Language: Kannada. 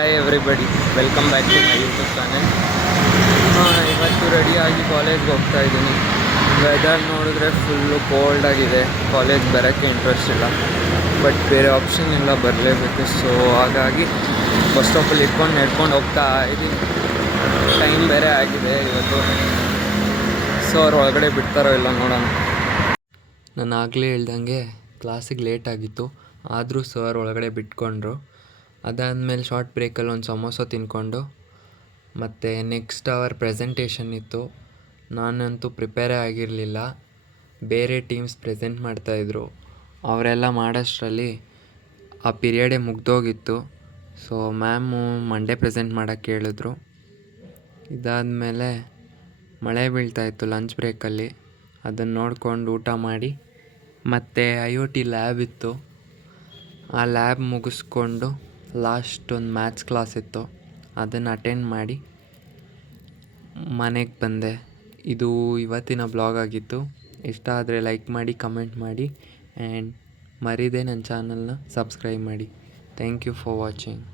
Hi everybody, welcome back to my YouTube channel. ಇವತ್ತು ರೆಡಿಯಾಗಿ ಕಾಲೇಜ್ಗೆ ಹೋಗ್ತಾ ಇದ್ದೀನಿ. ವೆದರ್ ನೋಡಿದ್ರೆ ಫುಲ್ಲು ಕೋಲ್ಡ್ ಆಗಿದೆ. ಕಾಲೇಜ್ ಬರೋಕ್ಕೆ ಇಂಟ್ರೆಸ್ಟ್ ಇಲ್ಲ, ಬಟ್ ಬೇರೆ ಆಪ್ಷನ್ ಇಲ್ಲ, ಬರಲೇಬೇಕು. ಸೊ ಹಾಗಾಗಿ ಬಸ್ ಸ್ಟಾಪಲ್ಲಿ ಇಟ್ಕೊಂಡು ನಡ್ಕೊಂಡು ಹೋಗ್ತಾ ಇದ್ದೀನಿ. ಟೈಮ್ ಬೇರೆ ಆಗಿದೆ ಇವತ್ತು. ಸೊ ಅವ್ರು ಒಳಗಡೆ ಬಿಡ್ತಾರೋ ಇಲ್ಲ ನೋಡೋಣ. ನಾನು ಆಗಲೇ ಹೇಳ್ದಂಗೆ ಕ್ಲಾಸಿಗೆ ಲೇಟ್ ಆಗಿತ್ತು, ಆದರೂ ಸರ್ ಒಳಗಡೆ ಬಿಟ್ಕೊಂಡ್ರು. ಅದಾದಮೇಲೆ ಶಾರ್ಟ್ ಬ್ರೇಕಲ್ಲಿ ಒಂದು ಸಮೋಸ ತಿಂದ್ಕೊಂಡು ಮತ್ತು ನೆಕ್ಸ್ಟ್ ಅವರ್ ಪ್ರೆಸೆಂಟೇಷನ್ ಇತ್ತು. ನಾನಂತೂ ಪ್ರಿಪೇರೇ ಆಗಿರಲಿಲ್ಲ. ಬೇರೆ ಟೀಮ್ಸ್ ಪ್ರೆಸೆಂಟ್ ಮಾಡ್ತಾಯಿದ್ರು. ಅವರೆಲ್ಲ ಮಾಡೋಷ್ಟರಲ್ಲಿ ಆ ಪೀರಿಯಡೇ ಮುಗ್ದೋಗಿತ್ತು. ಸೊ ಮ್ಯಾಮು ಮಂಡೇ ಪ್ರೆಸೆಂಟ್ ಮಾಡೋಕ್ಕೆ ಹೇಳಿದ್ರು. ಇದಾದಮೇಲೆ ಮಳೆ ಬೀಳ್ತಾಯಿತ್ತು ಲಂಚ್ ಬ್ರೇಕಲ್ಲಿ. ಅದನ್ನು ನೋಡ್ಕೊಂಡು ಊಟ ಮಾಡಿ ಮತ್ತು IoT ಲ್ಯಾಬ್ ಇತ್ತು. ಆ ಲ್ಯಾಬ್ ಮುಗಿಸ್ಕೊಂಡು ಲಾಸ್ಟ್ ಒಂದು ಮ್ಯಾಥ್ಸ್ ಕ್ಲಾಸ್ ಇತ್ತು, ಅದನ್ನು ಅಟೆಂಡ್ ಮಾಡಿ ಮನೆಗೆ ಬಂದೆ. ಇದು ಇವತ್ತಿನ ಬ್ಲಾಗ್ ಆಗಿತ್ತು. ಇಷ್ಟ ಆದರೆ ಲೈಕ್ ಮಾಡಿ, ಕಮೆಂಟ್ ಮಾಡಿ ಆ್ಯಂಡ್ ಮರೀದೆ ನನ್ನ ಚಾನಲ್ನ ಸಬ್ಸ್ಕ್ರೈಬ್ ಮಾಡಿ. Thank you for watching.